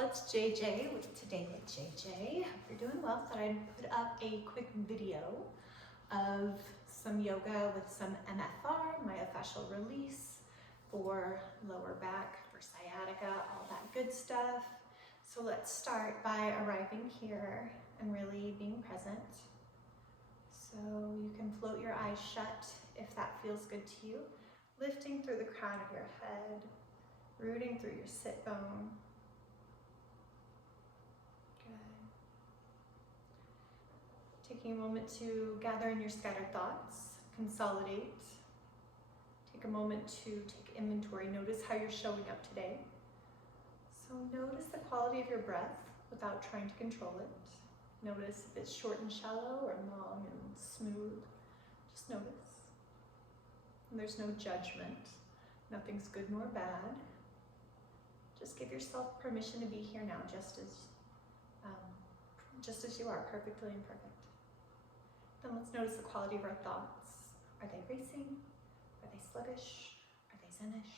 y'all, it's JJ with Today with JJ. Hope you're doing well. Thought I'd put up a quick video of some yoga with some MFR, myofascial release, for lower back, for sciatica, all that good stuff. So let's start by arriving here and really being present. So you can float your eyes shut if that feels good to you. Lifting through the crown of your head, rooting through your sit bone. Taking a moment to gather in your scattered thoughts, consolidate. Take a moment to take inventory. Notice how you're showing up today. So notice the quality of your breath without trying to control it. Notice if it's short and shallow or long and smooth. Just notice. And there's no judgment. Nothing's good nor bad. Just give yourself permission to be here now, just as you are, perfectly imperfect. Then let's notice the quality of our thoughts. Are they racing? Are they sluggish? Are they zen-ish?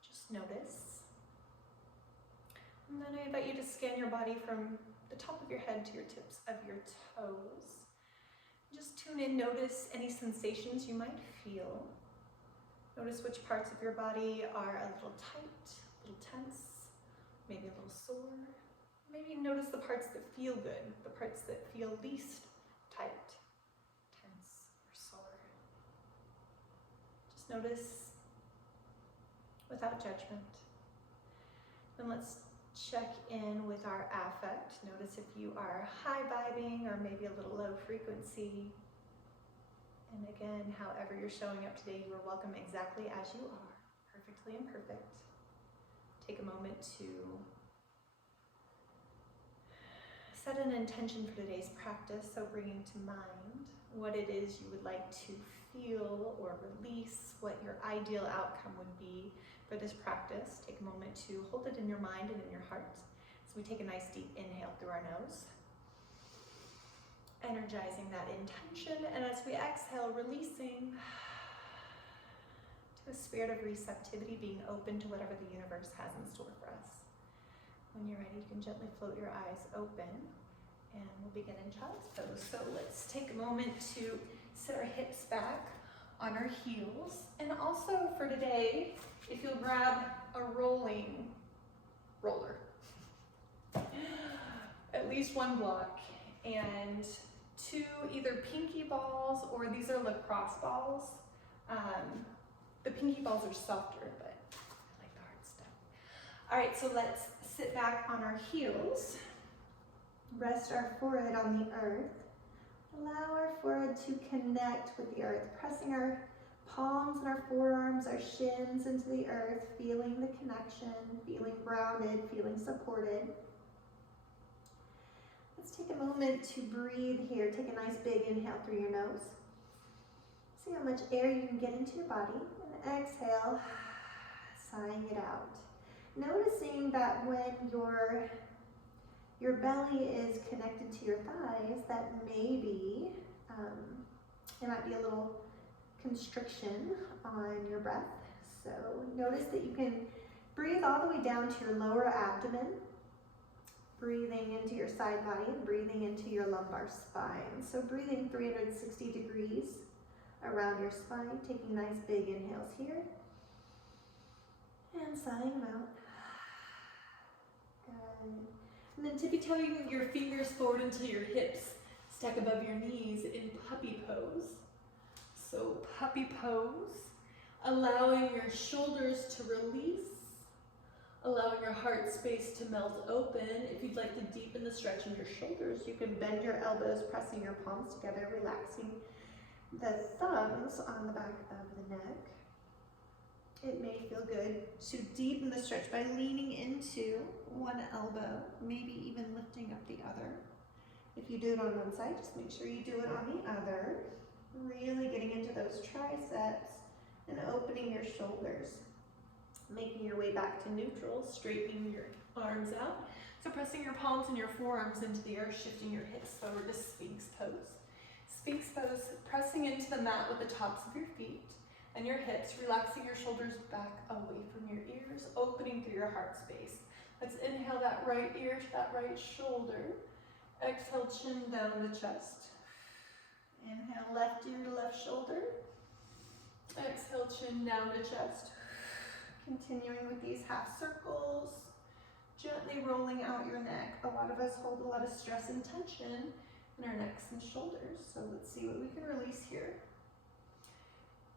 Just notice. And then I invite you to scan your body from the top of your head to your tips of your toes. Just tune in, notice any sensations you might feel. Notice which parts of your body are a little tight, a little tense, maybe a little sore. Maybe notice the parts that feel good, the parts that feel least tight, tense, or sore. Just notice without judgment. Then let's check in with our affect. Notice if you are high vibing or maybe a little low frequency. And again, however you're showing up today, you are welcome exactly as you are, perfectly imperfect. Take a moment to set an intention for today's practice, so bringing to mind what it is you would like to feel or release, what your ideal outcome would be for this practice. Take a moment to hold it in your mind and in your heart. So we take a nice deep inhale through our nose, energizing that intention, and as we exhale, releasing to a spirit of receptivity, being open to whatever the universe has in store for us. When you're ready, you can gently float your eyes open and we'll begin in child's pose. So let's take a moment to sit our hips back on our heels. And also for today, if you'll grab a rolling roller, at least one block, and two either pinky balls or these are lacrosse balls. The pinky balls are softer, but I like the hard stuff. All right, so let's sit back on our heels, rest our forehead on the earth, allow our forehead to connect with the earth, pressing our palms and our forearms, our shins into the earth, feeling the connection, feeling grounded, feeling supported. Let's take a moment to breathe here. Take a nice big inhale through your nose. See how much air you can get into your body, and exhale, sighing it out. Noticing that when your belly is connected to your thighs, that maybe there might be a little constriction on your breath. So notice that you can breathe all the way down to your lower abdomen, breathing into your side body and breathing into your lumbar spine. So breathing 360 degrees around your spine, taking nice big inhales here and sighing them out. Good. And then tippy-toeing your fingers forward until your hips stack above your knees in puppy pose. So puppy pose, allowing your shoulders to release, allowing your heart space to melt open. If you'd like to deepen the stretch of your shoulders, you can bend your elbows, pressing your palms together, relaxing the thumbs on the back of the neck. It may feel good to deepen the stretch by leaning into one elbow, maybe even lifting up the other. If you do it on one side, just make sure you do it on the other. Really getting into those triceps and opening your shoulders. Making your way back to neutral, straightening your arms out. So pressing your palms and your forearms into the earth, shifting your hips forward to Sphinx pose. Sphinx pose, pressing into the mat with the tops of your feet and your hips, relaxing your shoulders back away from your ears, opening through your heart space. Let's inhale that right ear to that right shoulder. Exhale, chin down to chest. Inhale, left ear to left shoulder. Exhale, chin down to chest. Continuing with these half circles. Gently rolling out your neck. A lot of us hold a lot of stress and tension in our necks and shoulders. So let's see what we can release here.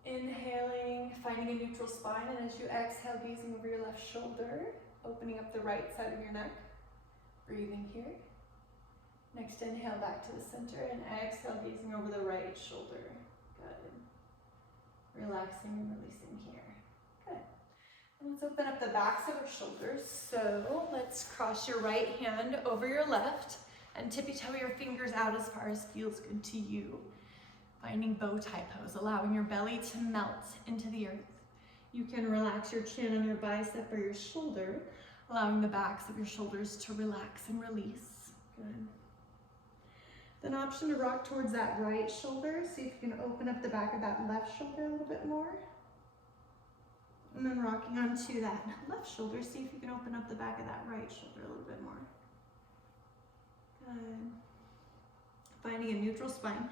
Inhaling, finding a neutral spine, and as you exhale, gazing over your left shoulder, opening up the right side of your neck. Breathing here. Next, inhale back to the center, and exhale, gazing over the right shoulder. Good. Relaxing and releasing here. Good. And let's open up the backs of our shoulders. So let's cross your right hand over your left and tippy-toe your fingers out as far as feels good to you. Finding bow tie pose, allowing your belly to melt into the earth. You can relax your chin on your bicep or your shoulder, allowing the backs of your shoulders to relax and release. Good. Then option to rock towards that right shoulder. See if you can open up the back of that left shoulder a little bit more. And then rocking onto that left shoulder, see if you can open up the back of that right shoulder a little bit more. Good. Finding a neutral spine.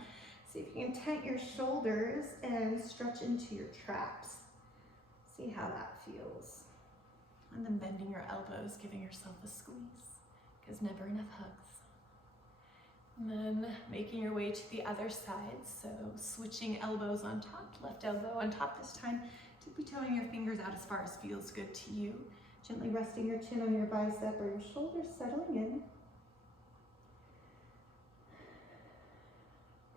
See if you can tent your shoulders and stretch into your traps. See how that feels. And then bending your elbows, giving yourself a squeeze, because never enough hugs. And then making your way to the other side. So switching elbows on top, left elbow on top this time. Tippy-toeing your fingers out as far as feels good to you. Gently resting your chin on your bicep or your shoulders, settling in.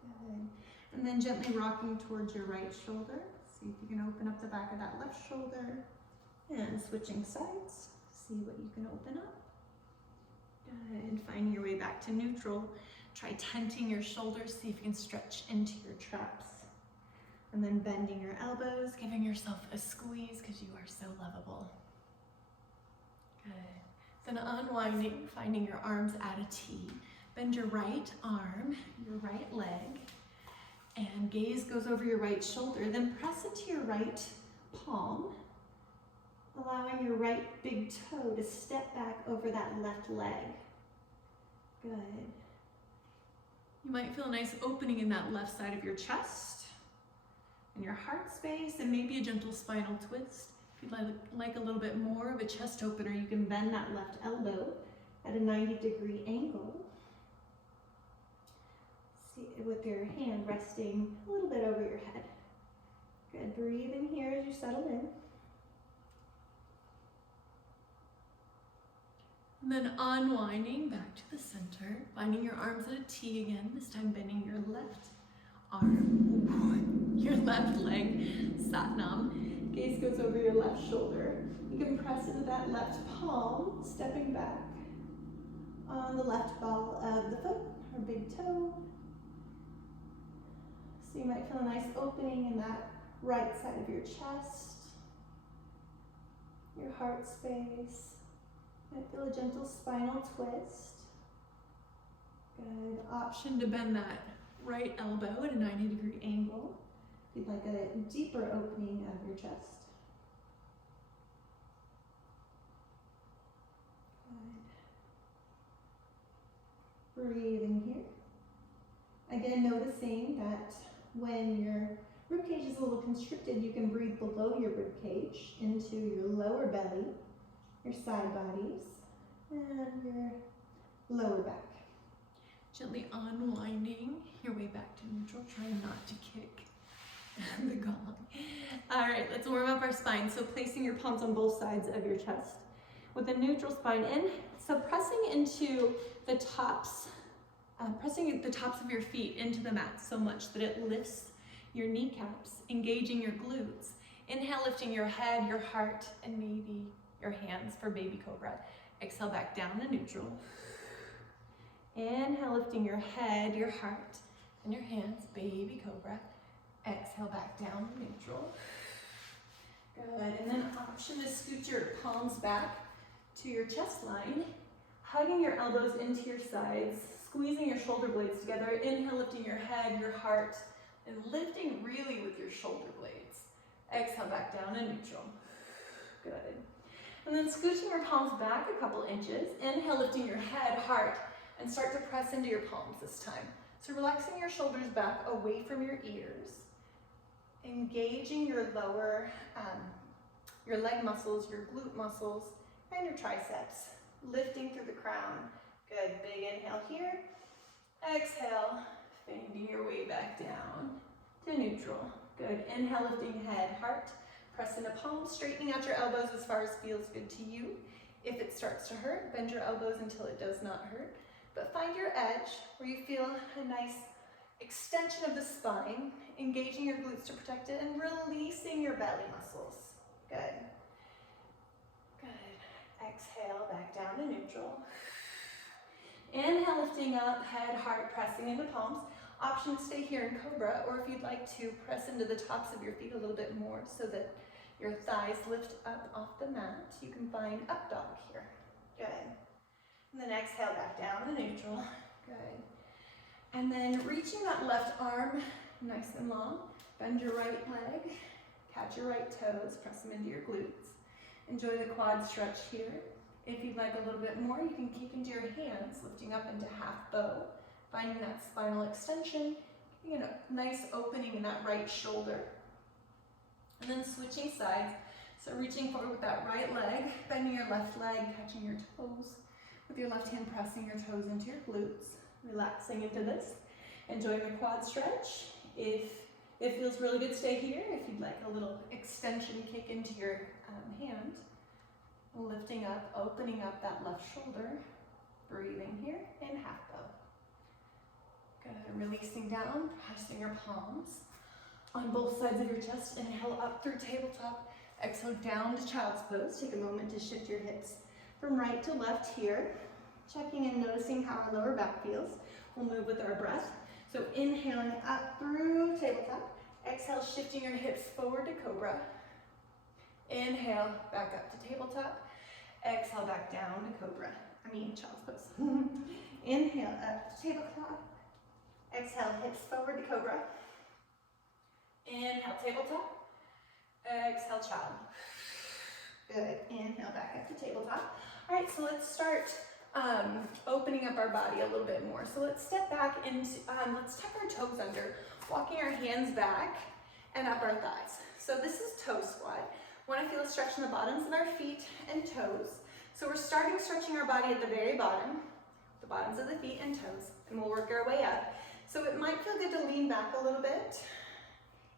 Good. And then gently rocking towards your right shoulder. See if you can open up the back of that left shoulder. And switching sides. See what you can open up. Good. And finding your way back to neutral. Try tenting your shoulders. See if you can stretch into your traps. And then bending your elbows, giving yourself a squeeze because you are so lovable. Good. Then unwinding, finding your arms at a T. Bend your right arm, your right leg, and gaze goes over your right shoulder. Then press into your right palm, allowing your right big toe to step back over that left leg. Good. You might feel a nice opening in that left side of your chest, in your heart space, and maybe a gentle spinal twist. If you'd like a little bit more of a chest opener, you can bend that left elbow at a 90-degree angle. See, with your hand resting a little bit over your head. Good, breathe in here as you settle in. And then unwinding back to the center, finding your arms at a T again, this time bending your left arm, your left leg, Satnam. Gaze goes over your left shoulder. You can press into that left palm, stepping back on the left ball of the foot, or big toe. So you might feel a nice opening in that right side of your chest, your heart space. Might feel a gentle spinal twist. Good. Option to bend that right elbow at a 90-degree angle. If you'd like a deeper opening of your chest. Good. Breathing here. Again, noticing that when your ribcage is a little constricted, you can breathe below your ribcage into your lower belly, your side bodies, and your lower back. Gently unwinding your way back to neutral. Try not to kick the gong. All right, let's warm up our spine. So placing your palms on both sides of your chest with a neutral spine in. So pressing into the tops, pressing the tops of your feet into the mat so much that it lifts your kneecaps, engaging your glutes. Inhale, lifting your head, your heart, and maybe your hands for baby cobra. Exhale back down to neutral. Inhale, lifting your head, your heart, and your hands, baby cobra. Exhale back down to neutral. Good, and then option to scoot your palms back to your chest line, hugging your elbows into your sides, squeezing your shoulder blades together. Inhale, lifting your head, your heart, and lifting really with your shoulder blades. Exhale back down to neutral. Good. And then scooching your palms back a couple inches. Inhale, lifting your head, heart, and start to press into your palms this time. So relaxing your shoulders back away from your ears. Engaging your lower, your leg muscles, your glute muscles, and your triceps. Lifting through the crown. Good, big inhale here. Exhale, fading your way back down to neutral. Good, inhale, lifting head, heart. Press into palms, straightening out your elbows as far as feels good to you. If it starts to hurt, bend your elbows until it does not hurt. But find your edge where you feel a nice extension of the spine, engaging your glutes to protect it, and releasing your belly muscles. Good. Good. Exhale, back down to neutral. Inhale, lifting up, head, heart, pressing into palms. Option to stay here in cobra, or if you'd like to press into the tops of your feet a little bit more so that your thighs lift up off the mat, you can find up dog here. Good. And then exhale back down to neutral. Good. And then reaching that left arm nice and long. Bend your right leg, catch your right toes, press them into your glutes. Enjoy the quad stretch here. If you'd like a little bit more, you can kick into your hands, lifting up into half bow, finding that spinal extension, you know, nice opening in that right shoulder. And then switching sides. So reaching forward with that right leg, bending your left leg, catching your toes. With your left hand pressing your toes into your glutes, relaxing into this. Enjoying the quad stretch. If it feels really good, stay here. If you'd like a little extension kick into your hand, lifting up, opening up that left shoulder, breathing here in half bow. Good, releasing down, pressing your palms on both sides of your chest. Inhale up through tabletop, exhale down to child's pose. Take a moment to shift your hips from right to left here. Checking and noticing how our lower back feels. We'll move with our breath. So inhaling up through tabletop. Exhale, shifting your hips forward to cobra. Inhale, back up to tabletop. Exhale, back down to cobra. Child's pose. Inhale, up to tabletop. Exhale, hips forward to cobra. Inhale, tabletop. Exhale, child. Good. Inhale, back up to tabletop. All right, so let's start opening up our body a little bit more. So let's step back into, let's tuck our toes under, walking our hands back and up our thighs. So this is toe squat. We want to feel a stretch in the bottoms of our feet and toes. So we're starting stretching our body at the very bottom, the bottoms of the feet and toes, and we'll work our way up. So it might feel good to lean back a little bit.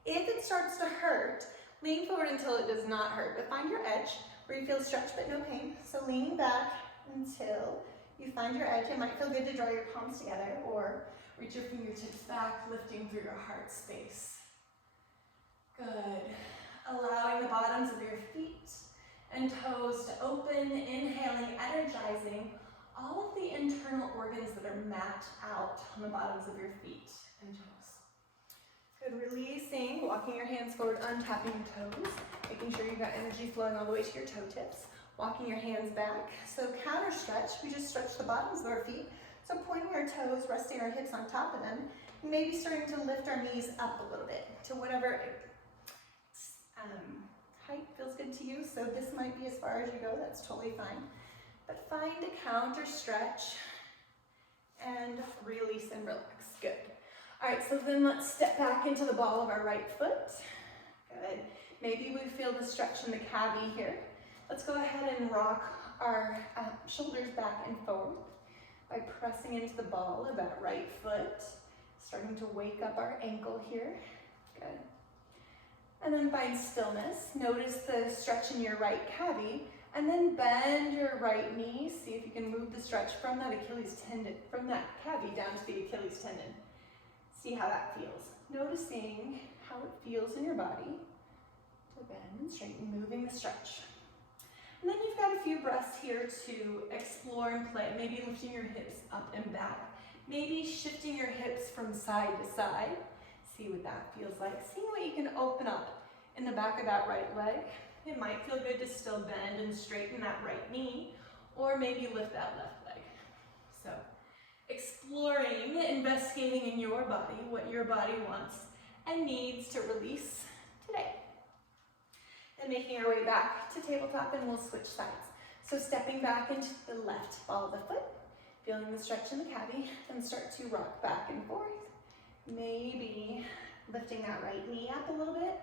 If it starts to hurt, lean forward until it does not hurt, but find your edge where you feel stretch but no pain. So leaning back until you find your edge. It might feel good to draw your palms together or reach your fingertips back, lifting through your heart space. Good. Allowing the bottoms of your feet and toes to open, inhaling, energizing all of the internal organs that are mapped out on the bottoms of your feet and toes. Good, releasing, walking your hands forward, untapping your toes, making sure you've got energy flowing all the way to your toe tips. Walking your hands back. So counter stretch, we just stretch the bottoms of our feet. So pointing our toes, resting our hips on top of them, and maybe starting to lift our knees up a little bit to whatever height feels good to you. So this might be as far as you go, that's totally fine. But find a counter stretch and release and relax. Good. All right, so then let's step back into the ball of our right foot. Good. Maybe we feel the stretch in the calvie here. Let's go ahead and rock our shoulders back and forward by pressing into the ball of that right foot, starting to wake up our ankle here. Good. And then find stillness. Notice the stretch in your right calvie, and then bend your right knee. See if you can move the stretch from that Achilles tendon, from that calvie down to the Achilles tendon. See how that feels. Noticing how it feels in your body to bend and straighten, moving the stretch. And then you've got a few breaths here to explore and play. Maybe lifting your hips up and back. Maybe shifting your hips from side to side. See what that feels like. Seeing what you can open up in the back of that right leg. It might feel good to still bend and straighten that right knee, or maybe lift that left leg. So exploring, investigating in your body what your body wants and needs to release today. And making our way back to tabletop, and we'll switch sides. So stepping back into the left ball of the foot, feeling the stretch in the calf, and start to rock back and forth. Maybe lifting that right knee up a little bit,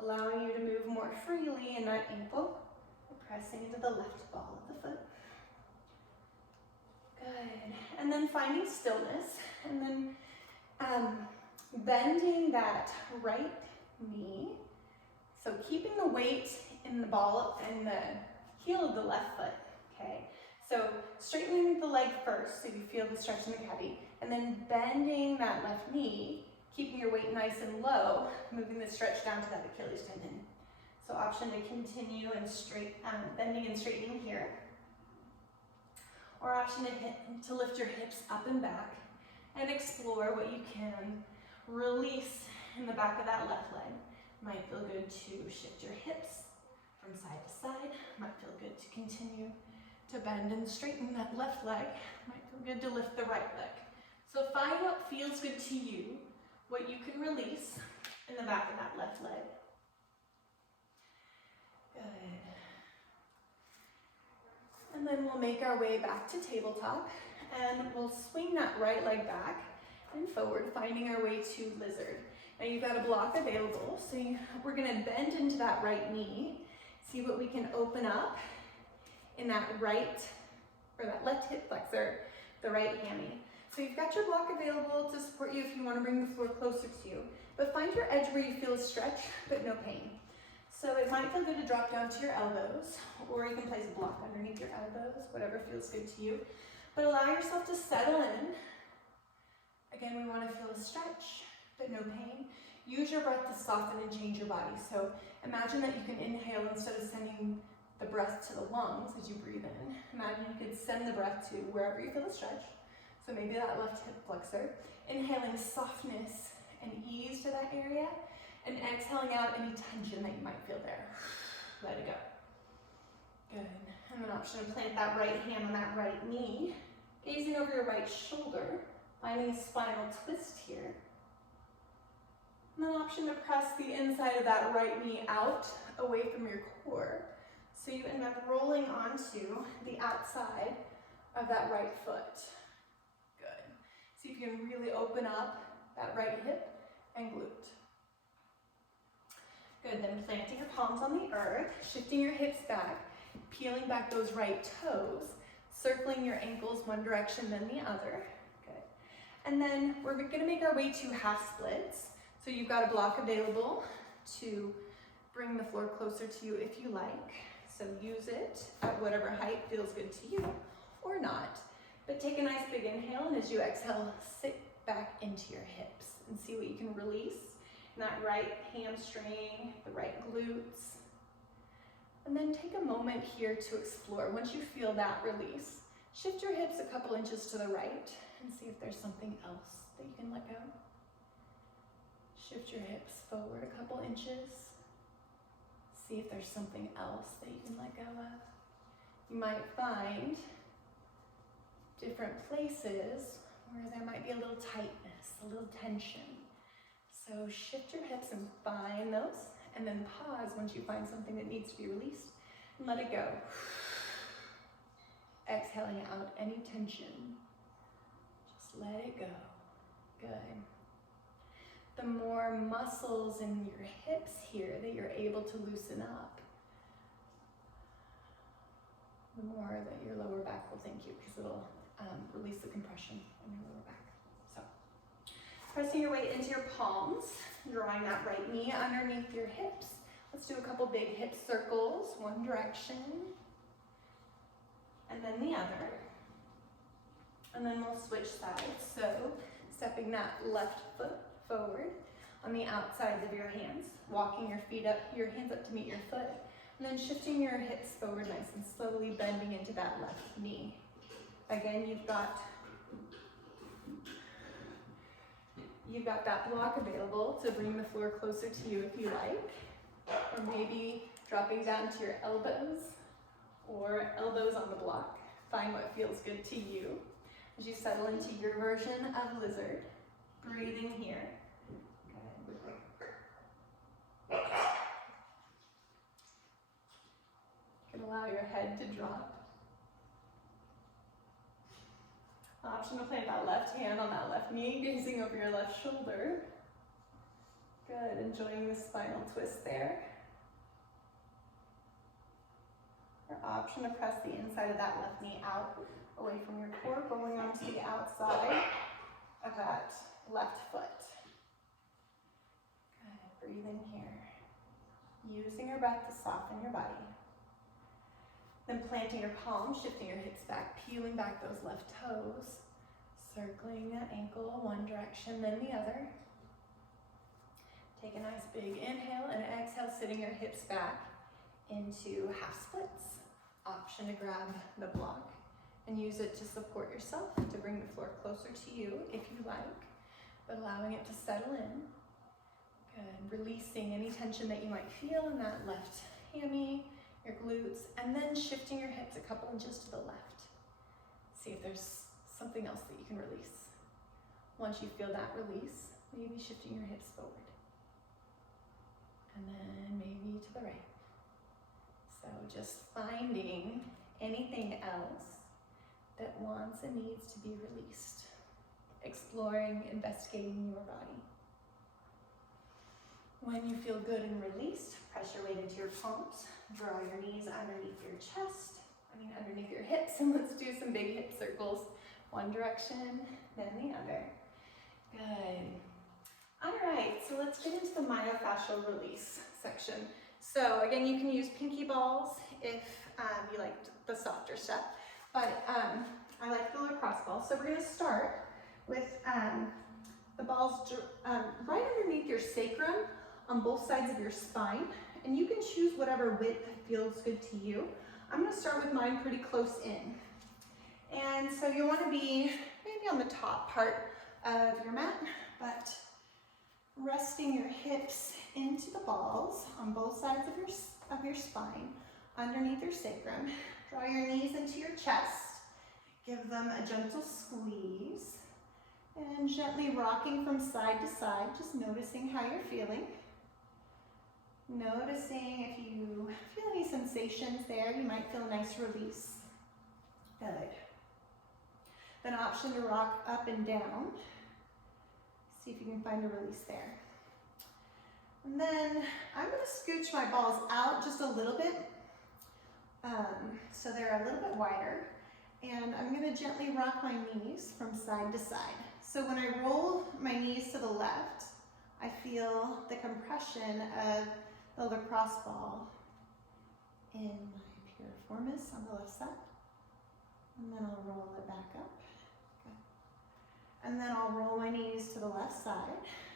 allowing you to move more freely in that ankle, pressing into the left ball of the foot. Good. And then finding stillness, and then bending that right knee. So keeping the weight in the ball and the heel of the left foot, okay? So straightening the leg first so you feel the stretch in the calf, and then bending that left knee, keeping your weight nice and low, moving the stretch down to that Achilles tendon. So option to continue and bending and straightening here. Or option to lift your hips up and back and explore what you can release in the back of that left leg. Might feel good to shift your hips from side to side. Might feel good to continue to bend and straighten that left leg. Might feel good to lift the right leg. So find what feels good to you, what you can release in the back of that left leg. Good. And then we'll make our way back to tabletop, and we'll swing that right leg back and forward, finding our way to lizard. Now you've got a block available, so we're gonna bend into that right knee, see what we can open up in that right, or that left hip flexor, the right hammy. So you've got your block available to support you if you wanna bring the floor closer to you, but find your edge where you feel a stretch, but no pain. So it might feel good to drop down to your elbows, or you can place a block underneath your elbows, whatever feels good to you. But allow yourself to settle in. Again, we wanna feel a stretch, but no pain. Use your breath to soften and change your body. So imagine that you can inhale instead of sending the breath to the lungs as you breathe in. Imagine you could send the breath to wherever you feel a stretch. So maybe that left hip flexor. Inhaling softness and ease to that area, and exhaling out any tension that you might feel there. Let it go. Good. And then option to plant that right hand on that right knee, gazing over your right shoulder, finding a spinal twist here. And then option to press the inside of that right knee out, away from your core. So you end up rolling onto the outside of that right foot. Good. See if you can really open up that right hip and glute. Good, then planting your palms on the earth, shifting your hips back, peeling back those right toes, circling your ankles one direction then the other. Good. And then we're gonna make our way to half splits. So you've got a block available to bring the floor closer to you if you like. So use it at whatever height feels good to you, or not. But take a nice big inhale, and as you exhale, sit back into your hips and see what you can release. And that right hamstring, the right glutes. And then take a moment here to explore. Once you feel that release, shift your hips a couple inches to the right and see if there's something else that you can let go. Shift your hips forward a couple inches. See if there's something else that you can let go of. You might find different places where there might be a little tightness, a little tension. So shift your hips and find those, and then pause once you find something that needs to be released, and let it go. Exhaling out any tension. Just let it go. Good. The more muscles in your hips here that you're able to loosen up, the more that your lower back will thank you, because it'll release the compression in your lower back. So, pressing your weight into your palms, drawing that right knee underneath your hips. Let's do a couple big hip circles, one direction, and then the other. And then we'll switch sides. So, stepping that left foot forward on the outsides of your hands, walking your feet up, your hands up to meet your foot, and then shifting your hips forward nice and slowly, bending into that left knee. Again, you've got that block available to bring the floor closer to you if you like, or maybe dropping down to your elbows or elbows on the block. Find what feels good to you as you settle into your version of lizard. Breathing here. Good. can allow your head to drop. Option to plant that left hand on that left knee, gazing over your left shoulder. Good, enjoying the spinal twist there. Or option to press the inside of that left knee out, away from your core, going onto the outside of that left foot. Good, breathe in here. Using your breath to soften your body. Then planting your palms, shifting your hips back, peeling back those left toes, circling that ankle one direction, then the other. Take a nice big inhale and exhale, sitting your hips back into half splits. Option to grab the block and use it to support yourself, to bring the floor closer to you if you like, but allowing it to settle in. Good, releasing any tension that you might feel in that left hammy, your glutes, and then shifting your hips a couple inches to the left. See if there's something else that you can release. Once you feel that release, maybe shifting your hips forward. And then maybe to the right. So just finding anything else that wants and needs to be released. Exploring, investigating your body. When you feel good and released, press your weight into your palms. Draw your knees underneath your chest, underneath your hips, and let's do some big hip circles. One direction, then the other. Good. All right, so let's get into the myofascial release section. So again, you can use pinky balls if you like the softer stuff, but I like the lacrosse ball. So we're gonna start with the balls right underneath your sacrum on both sides of your spine, and you can choose whatever width feels good to you. I'm gonna start with mine pretty close in. And so you wanna be maybe on the top part of your mat, but resting your hips into the balls on both sides of your spine, underneath your sacrum. Draw your knees into your chest. Give them a gentle squeeze. And gently rocking from side to side, just noticing how you're feeling. Noticing if you feel any sensations there, you might feel a nice release. Good. Then option to rock up and down. See if you can find a release there. And then I'm going to scooch my balls out just a little bit, so they're a little bit wider. And I'm going to gently rock my knees from side to side. So when I roll my knees to the left, I feel the compression of the lacrosse ball in my piriformis on the left side. And then I'll roll it back up. And then I'll roll my knees to the left side,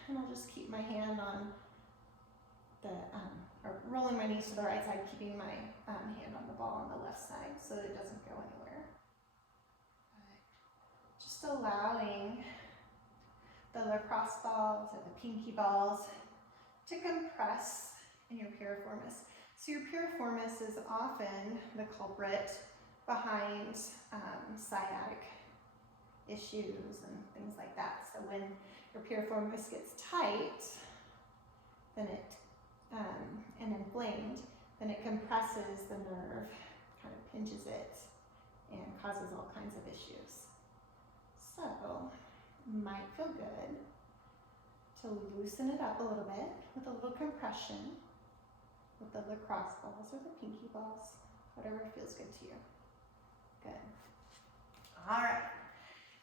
and I'll just keep my hand on the, or rolling my knees to the right side, keeping my hand on the ball on the left side so that it doesn't go anywhere. Just allowing the lacrosse balls and the pinky balls to compress in your piriformis. So your piriformis is often the culprit behind sciatic issues and things like that. So when your piriformis gets tight, then it and inflamed, then it compresses the nerve, kind of pinches it, and causes all kinds of issues. So might feel good to loosen it up a little bit with a little compression with the lacrosse balls or the pinky balls, whatever feels good to you. Good. All right.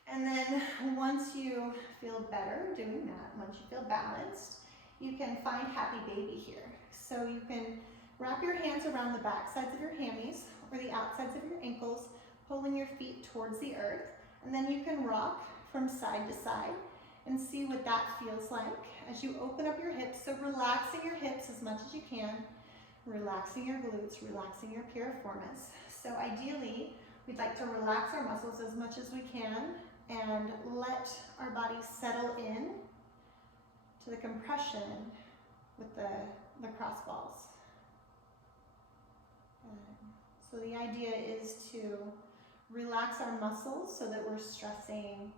And then once you feel better doing that, once you feel balanced, you can find happy baby here. So you can wrap your hands around the back sides of your hammies or the outsides of your ankles, pulling your feet towards the earth. And then you can rock from side to side and see what that feels like as you open up your hips. So relaxing your hips as much as you can, relaxing your glutes, relaxing your piriformis. So ideally, we'd like to relax our muscles as much as we can and let our body settle in to the compression with the lacrosse balls. So the idea is to relax our muscles so that we're stressing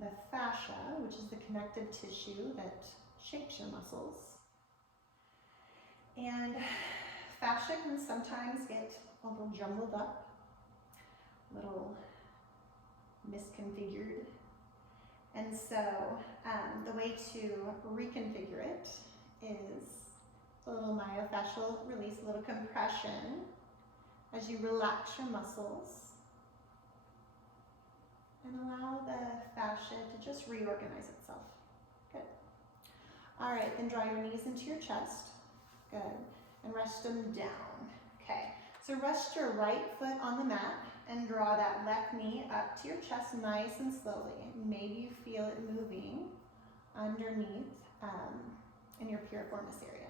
the fascia, which is the connective tissue that shapes your muscles. And fascia can sometimes get a little jumbled up, a little misconfigured. And so the way to reconfigure it is a little myofascial release, a little compression as you relax your muscles and allow the fascia to just reorganize itself. Good. All right, then draw your knees into your chest. Good. And rest them down. Okay. So rest your right foot on the mat and draw that left knee up to your chest nice and slowly. Maybe you feel it moving underneath in your piriformis area.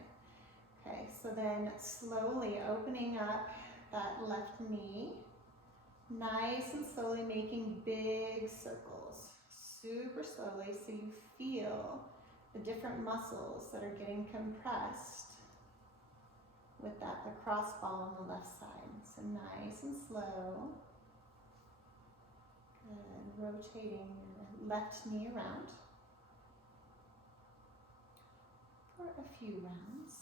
Okay, so then slowly opening up that left knee, nice and slowly making big circles, super slowly, so you feel the different muscles that are getting compressed with that lacrosse ball on the left side. So nice and slow. Good. Rotating your left knee around for a few rounds.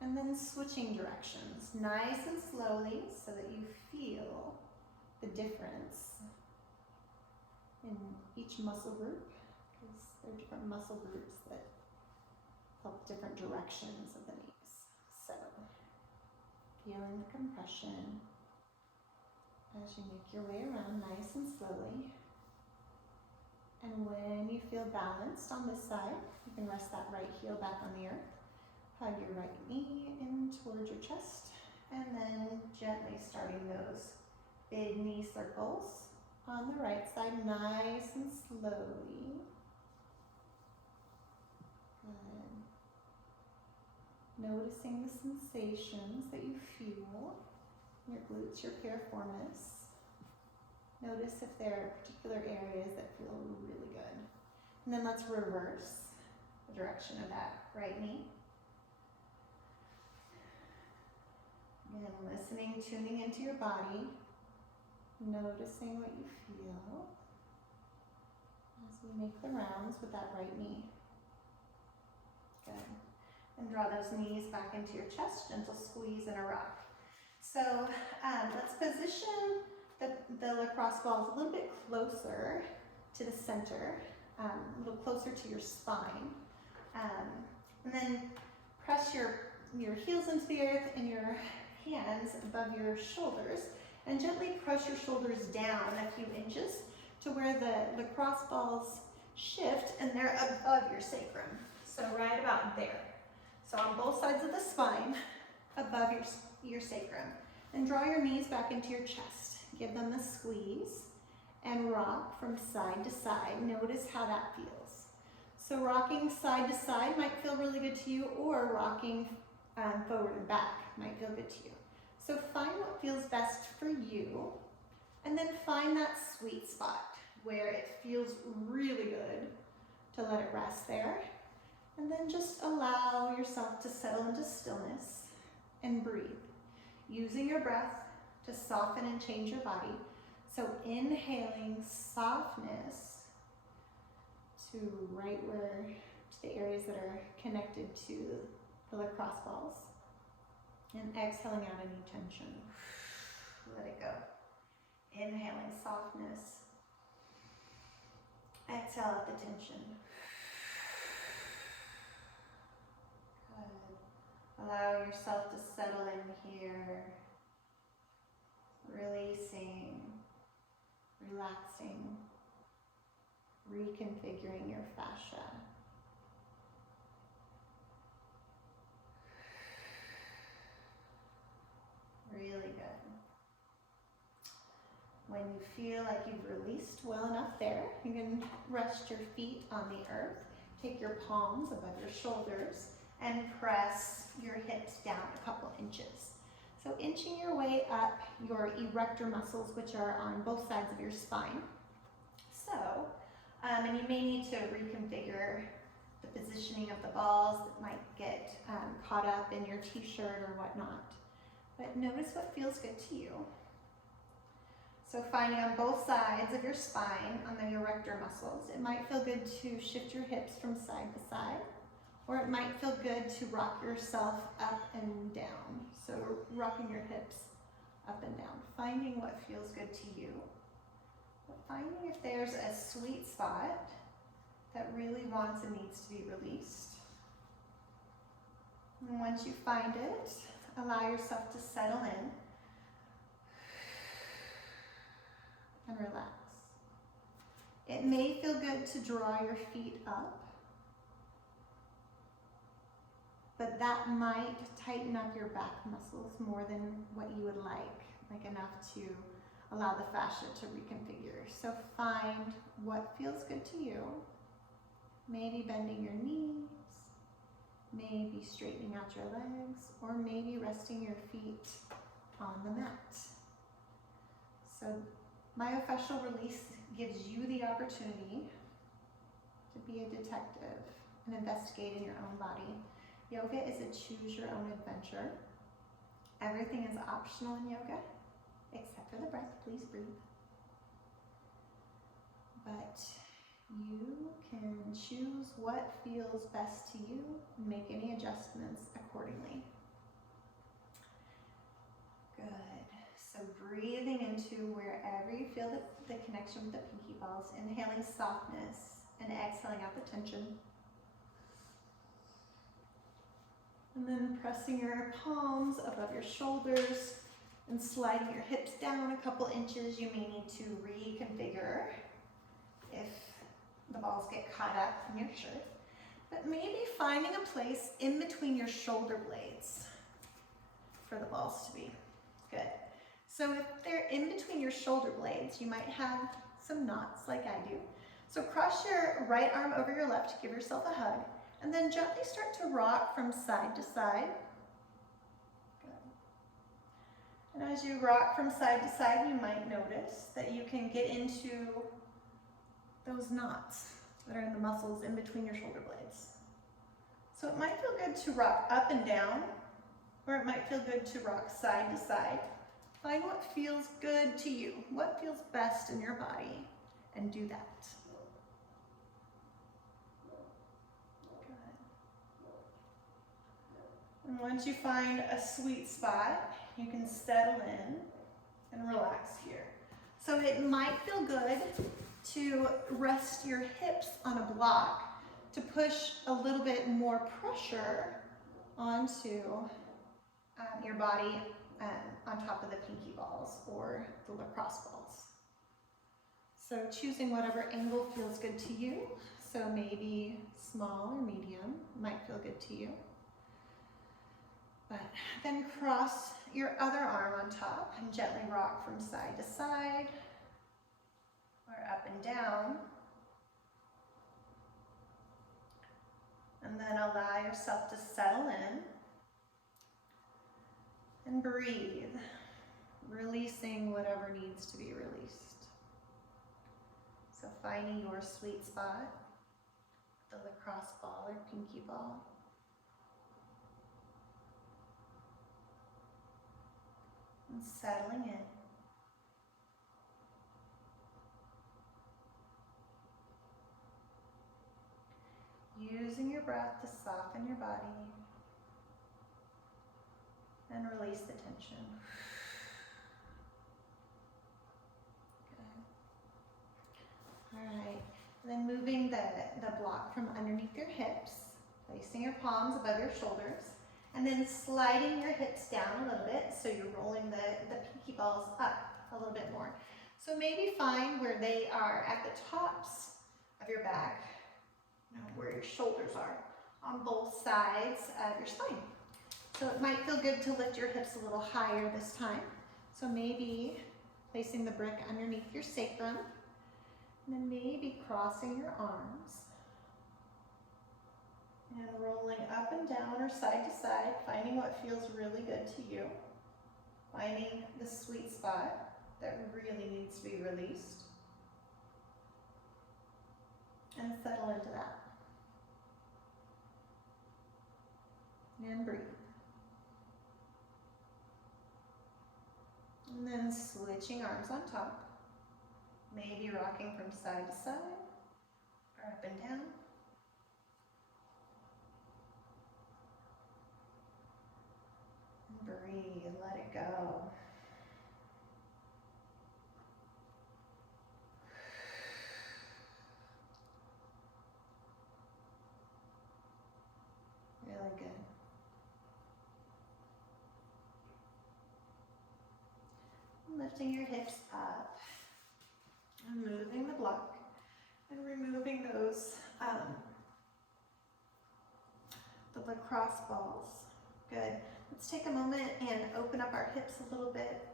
And then switching directions, nice and slowly, so that you feel the difference in each muscle group, because there are different muscle groups that help different directions of the knees. So, feeling the compression as you make your way around nice and slowly. And when you feel balanced on this side, you can rest that right heel back on the earth. Hug your right knee in towards your chest, and then gently starting those big knee circles on the right side, nice and slowly. Good. Noticing the sensations that you feel in your glutes, your piriformis. Notice if there are particular areas that feel really good. And then let's reverse the direction of that right knee. Again, listening, tuning into your body, noticing what you feel as we make the rounds with that right knee. Good. And draw those knees back into your chest, gentle squeeze and a rock. So let's position the lacrosse balls a little bit closer to the center, a little closer to your spine. And then press your heels into the earth and your hands above your shoulders, and gently press your shoulders down a few inches to where the lacrosse balls shift and they're above your sacrum. So right about there. So on both sides of the spine, above your sacrum. And draw your knees back into your chest. Give them a squeeze and rock from side to side. Notice how that feels. So rocking side to side might feel really good to you, or rocking forward and back might feel good to you. So find what feels best for you, and then find that sweet spot where it feels really good to let it rest there. And then just allow yourself to settle into stillness and breathe, using your breath to soften and change your body. So inhaling softness to the areas that are connected to the lacrosse balls. And exhaling out any tension. Let it go. Inhaling softness. Exhale out the tension. Good. Allow yourself to settle in here. Releasing, relaxing, reconfiguring your fascia. Really good. When you feel like you've released well enough there, you can rest your feet on the earth. Take your palms above your shoulders and press your hips down a couple inches. So inching your way up your erector muscles, which are on both sides of your spine. So, and you may need to reconfigure the positioning of the balls that might get caught up in your t-shirt or whatnot. But notice what feels good to you. So finding on both sides of your spine, on the erector muscles, it might feel good to shift your hips from side to side, Or it might feel good to rock yourself up and down. So rocking your hips up and down, finding what feels good to you. But finding if there's a sweet spot that really wants and needs to be released. And once you find it, allow yourself to settle in and relax. It may feel good to draw your feet up, but that might tighten up your back muscles more than what you would like enough to allow the fascia to reconfigure. So find what feels good to you. Maybe bending your knees, maybe straightening out your legs, or maybe resting your feet on the mat. So myofascial release gives you the opportunity to be a detective and investigate in your own body. Yoga is a choose your own adventure. Everything is optional in yoga, except for the breath. Please breathe. But you can choose what feels best to you and make any adjustments accordingly. Good. So breathing into wherever you feel the connection with the pinky balls, inhaling softness and exhaling out the tension. And then pressing your palms above your shoulders and sliding your hips down a couple inches. You may need to reconfigure if the balls get caught up in your shirt. But maybe finding a place in between your shoulder blades for the balls to be. Good. So if they're in between your shoulder blades, you might have some knots like I do. So cross your right arm over your left, give yourself a hug, and then gently start to rock from side to side. Good. And as you rock from side to side, you might notice that you can get into those knots that are in the muscles in between your shoulder blades. So it might feel good to rock up and down, or it might feel good to rock side to side. Find what feels good to you, what feels best in your body, and do that. And once you find a sweet spot, you can settle in and relax here. So it might feel good to rest your hips on a block to push a little bit more pressure onto your body on top of the pinky balls or the lacrosse balls. So choosing whatever angle feels good to you. So maybe small or medium might feel good to you. But then cross your other arm on top and gently rock from side to side or up and down. And then allow yourself to settle in and breathe, releasing whatever needs to be released. So finding your sweet spot, the lacrosse ball or pinky ball. And settling in. Using your breath to soften your body and release the tension. Good. All right, then moving the block from underneath your hips, placing your palms above your shoulders, and then sliding your hips down a little bit, so you're rolling the pinky balls up a little bit more. So maybe find where they are at the tops of your back, where your shoulders are, on both sides of your spine. So it might feel good to lift your hips a little higher this time. So maybe placing the brick underneath your sacrum, and then maybe crossing your arms and rolling up and down or side to side, finding what feels really good to you, finding the sweet spot that really needs to be released, and settle into that. And breathe. And then switching arms on top, maybe rocking from side to side or up and down. Breathe, let it go. Really good. Lifting your hips up and moving the block and removing those the lacrosse balls. Good. Let's take a moment and open up our hips a little bit,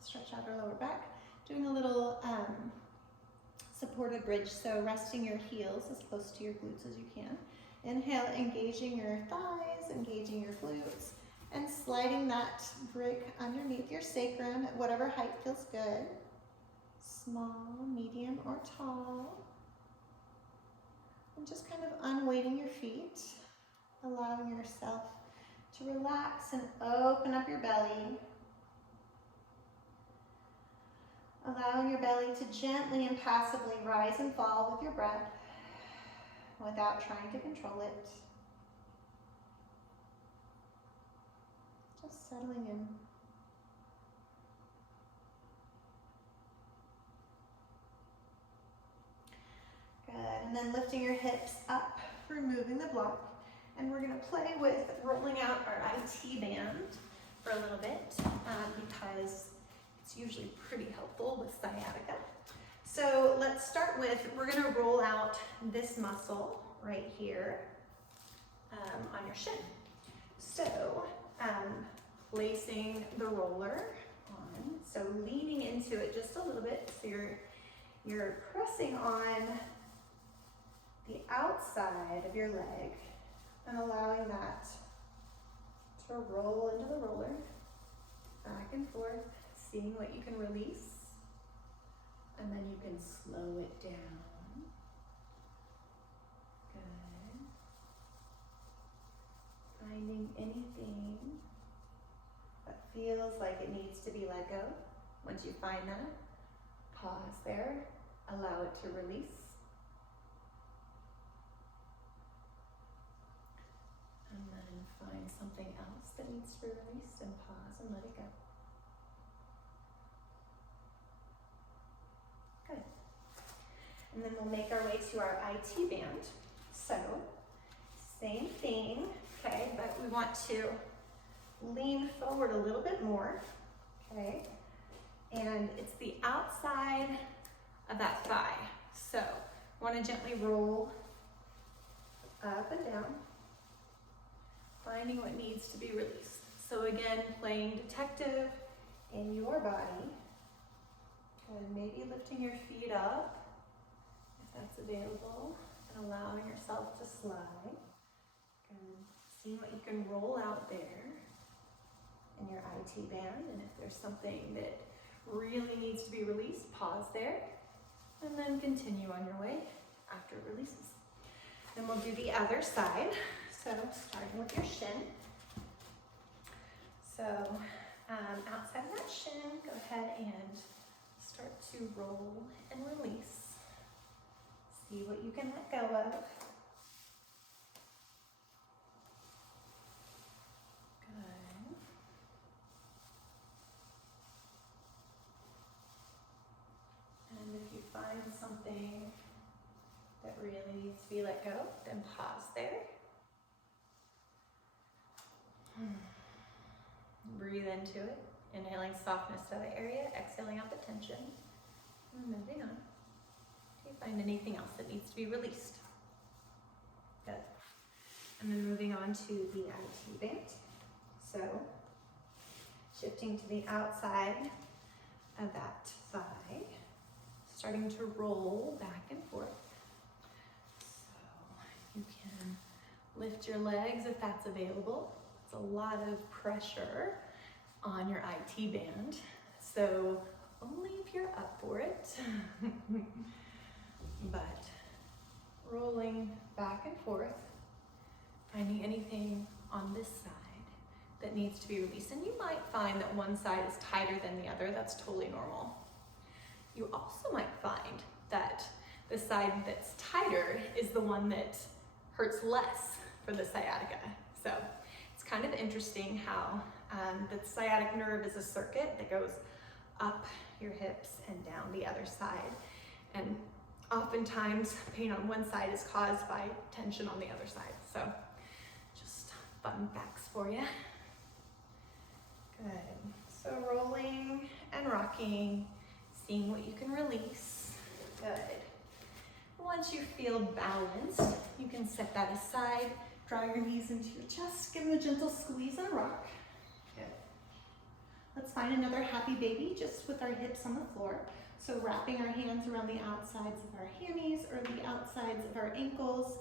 stretch out our lower back, doing a little supported bridge, so resting your heels as close to your glutes as you can. Inhale, engaging your thighs, engaging your glutes, and sliding that brick underneath your sacrum at whatever height feels good. Small, medium, or tall. And just kind of unweighting your feet, allowing yourself to relax and open up your belly. Allowing your belly to gently and passively rise and fall with your breath without trying to control it. Just settling in. Good, and then lifting your hips up, removing the block. And we're gonna play with rolling out our IT band for a little bit because it's usually pretty helpful with sciatica. So let's start with, we're gonna roll out this muscle right here on your shin. So placing the roller on, so leaning into it just a little bit, so you're pressing on the outside of your leg and allowing that to roll into the roller, back and forth, seeing what you can release, and then you can slow it down. Good. Finding anything that feels like it needs to be let go. Once you find that, pause there, allow it to release. And then find something else that needs to be released and pause and let it go. Good. And then we'll make our way to our IT band. So, same thing, okay, but we want to lean forward a little bit more, okay? And it's the outside of that thigh. So, want to gently roll up and down, finding what needs to be released. So again, playing detective in your body, and maybe lifting your feet up, if that's available, and allowing yourself to slide. And seeing what you can roll out there in your IT band, and if there's something that really needs to be released, pause there, and then continue on your way after it releases. Then we'll do the other side. So starting with your shin. So outside of that shin, go ahead and start to roll and release. See what you can let go of. Good. And if you find something that really needs to be let go, then pause there. Breathe into it, inhaling softness to the area, exhaling out the tension, and moving on. Do you find anything else that needs to be released? Good. And then moving on to the IT band. So, shifting to the outside of that thigh, starting to roll back and forth. So, you can lift your legs if that's available. A lot of pressure on your IT band, so only if you're up for it. But rolling back and forth, finding anything on this side that needs to be released. And you might find that one side is tighter than the other. That's totally normal. You also might find that the side that's tighter is the one that hurts less for the sciatica. So it's kind of interesting how The sciatic nerve is a circuit that goes up your hips and down the other side. And oftentimes pain on one side is caused by tension on the other side. So just fun facts for you. Good. So rolling and rocking, seeing what you can release. Good. Once you feel balanced, you can set that aside, draw your knees into your chest, give them a gentle squeeze and rock. Good. Let's find another happy baby just with our hips on the floor. So wrapping our hands around the outsides of our hammies or the outsides of our ankles,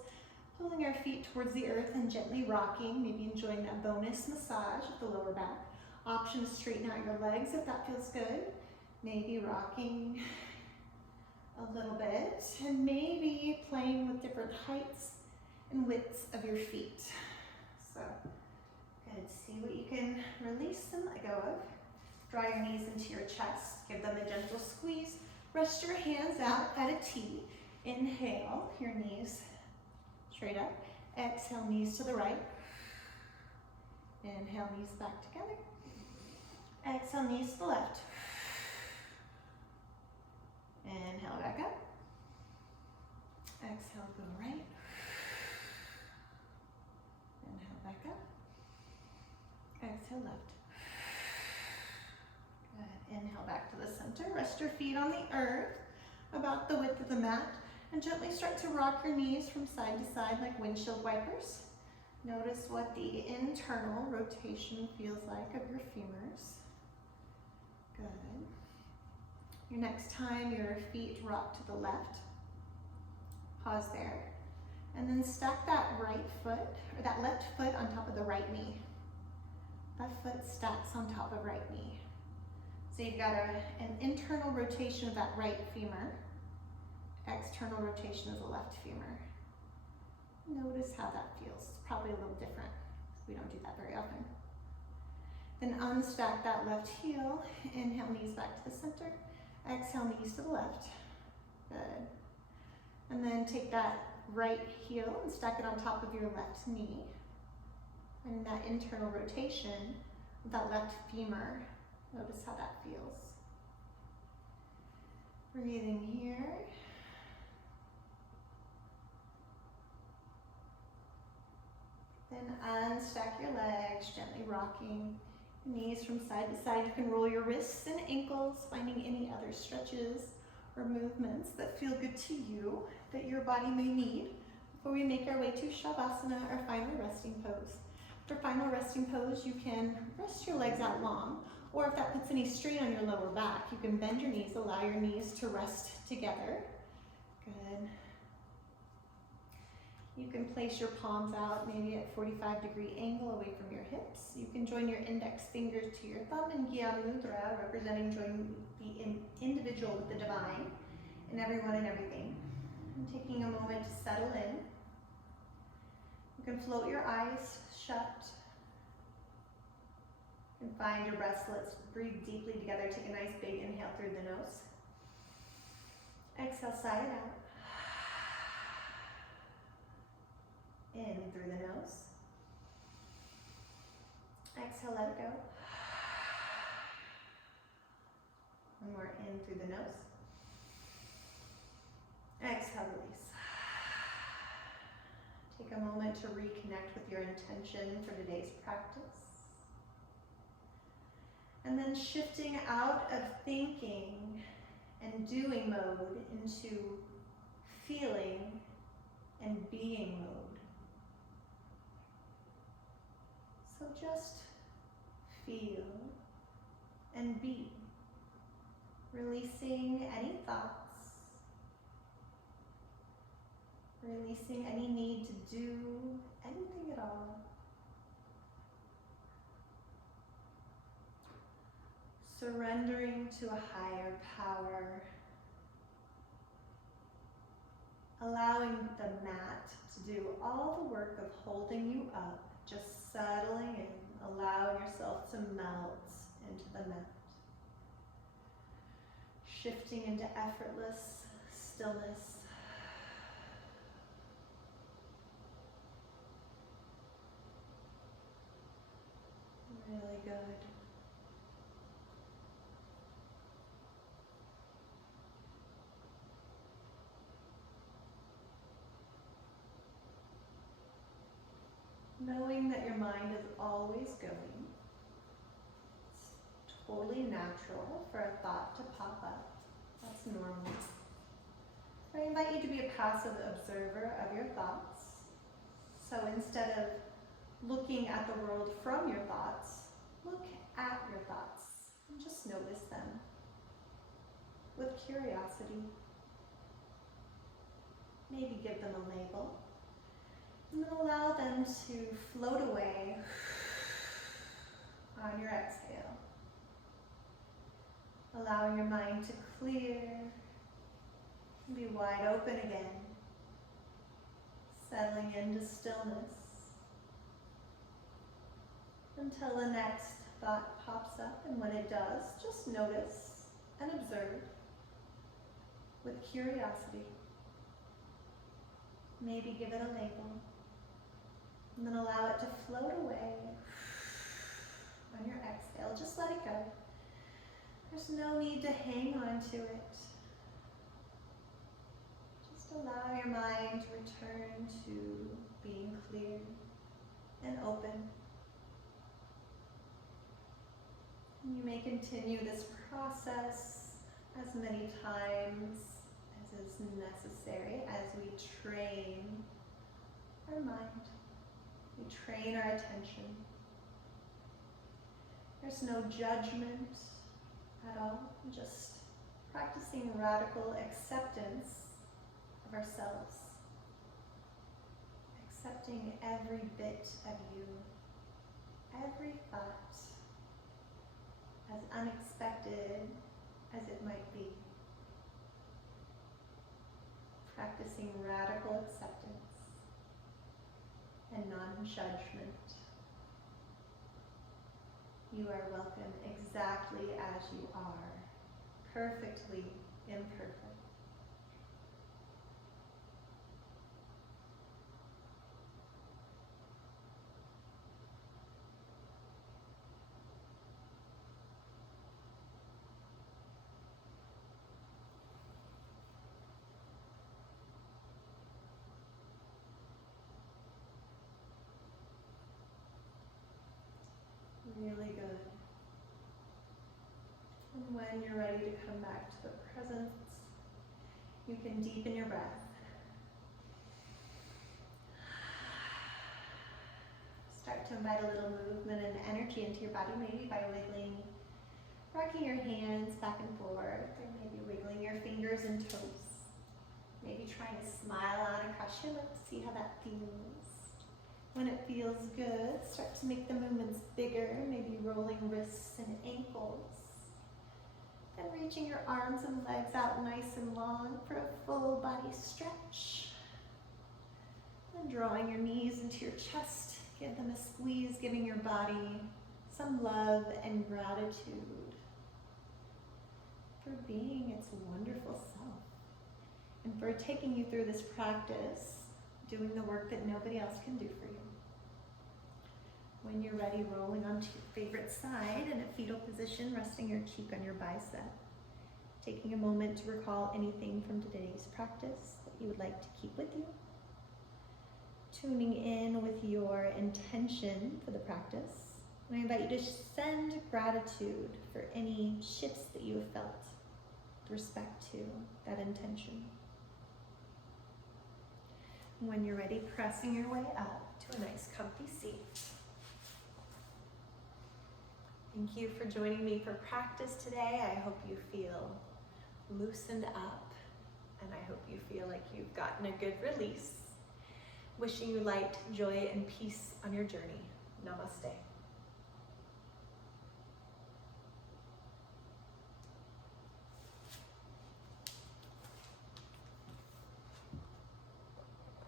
pulling our feet towards the earth and gently rocking, maybe enjoying that bonus massage of the lower back. Option to straighten out your legs if that feels good. Maybe rocking a little bit and maybe playing with different heights and widths of your feet. So good, see what you can release and let go of. Draw your knees into your chest, give them a gentle squeeze. Rest your hands out at a T. Inhale, your knees straight up. Exhale, knees to the right. Inhale, knees back together. Exhale, knees to the left. Inhale, back up. Exhale, go right. Inhale, back up. Exhale, left. Good. Inhale, back to the center. Rest your feet on the earth, about the width of the mat, and gently start to rock your knees from side to side like windshield wipers. Notice what the internal rotation feels like of your femurs. Good. Your next time your feet rock to the left, pause there, and then stack that right foot, or that left foot on top of the right knee. Left foot stacks on top of right knee. So you've got an internal rotation of that right femur, external rotation of the left femur. Notice how that feels. It's probably a little different. We don't do that very often. Then unstack that left heel. Inhale, knees back to the center. Exhale, knees to the left. Good. And then take that right heel and stack it on top of your left knee. And that internal rotation of that left femur. Notice how that feels. Breathing here. Then unstack your legs, gently rocking. Knees from side to side. You can roll your wrists and ankles, finding any other stretches or movements that feel good to you, that your body may need, before we make our way to Shavasana, our final resting pose. For final resting pose, you can rest your legs out long, or if that puts any strain on your lower back, you can bend your knees, allow your knees to rest together. Good. You can place your palms out maybe at 45-degree angle away from your hips. You can join your index fingers to your thumb in Gyan Mudra, representing joining the individual with the divine in everyone and everything. And taking a moment to settle in. You can float your eyes shut. You can find your breath. Let's breathe deeply together. Take a nice big inhale through the nose. Exhale, sigh it out. In through the nose. Exhale, let it go. One more in through the nose. Exhale, release. Take a moment to reconnect with your intention for today's practice. And then shifting out of thinking and doing mode into feeling and being mode. So just feel and be, releasing any thoughts, releasing any need to do anything at all. Surrendering to a higher power, allowing the mat to do all the work of holding you up. Just settling in, allowing yourself to melt into the mat. Shifting into effortless stillness. Really good. knowing that your mind is always going. It's totally natural for a thought to pop up. That's normal. I invite you to be a passive observer of your thoughts. So instead of looking at the world from your thoughts, look at your thoughts and just notice them with curiosity. Maybe give them a label and then allow them to float away on your exhale. Allowing your mind to clear and be wide open again. Settling into stillness until the next thought pops up, and when it does, just notice and observe with curiosity. Maybe give it a label, and then allow it to float away on your exhale. Just let it go. There's no need to hang on to it. Allow your mind to return to being clear and open. And you may continue this process as many times as is necessary as we train our mind, we train our attention. There's no judgment at all, just practicing radical acceptance ourselves, accepting every bit of you, every thought, as unexpected as it might be. Practicing radical acceptance and non-judgment. You are welcome exactly as you are, perfectly imperfect. Really good. And when you're ready to come back to the present, you can deepen your breath. Start to invite a little movement and energy into your body, maybe by wiggling, rocking your hands back and forth, or maybe wiggling your fingers and toes. Maybe trying to smile out across your lips, see how that feels. When it feels good, start to make the movements bigger, maybe rolling wrists and ankles. Then reaching your arms and legs out nice and long for a full body stretch. And drawing your knees into your chest, give them a squeeze, giving your body some love and gratitude for being its wonderful self. And for taking you through this practice, doing the work that nobody else can do for you. When you're ready, rolling onto your favorite side in a fetal position, resting your cheek on your bicep. Taking a moment to recall anything from today's practice that you would like to keep with you. Tuning in with your intention for the practice. And I invite you to send gratitude for any shifts that you have felt with respect to that intention. When you're ready, pressing your way up to a nice comfy seat. Thank you for joining me for practice today. I hope you feel loosened up, and I hope you feel like you've gotten a good release. Wishing you light, joy, and peace on your journey. Namaste.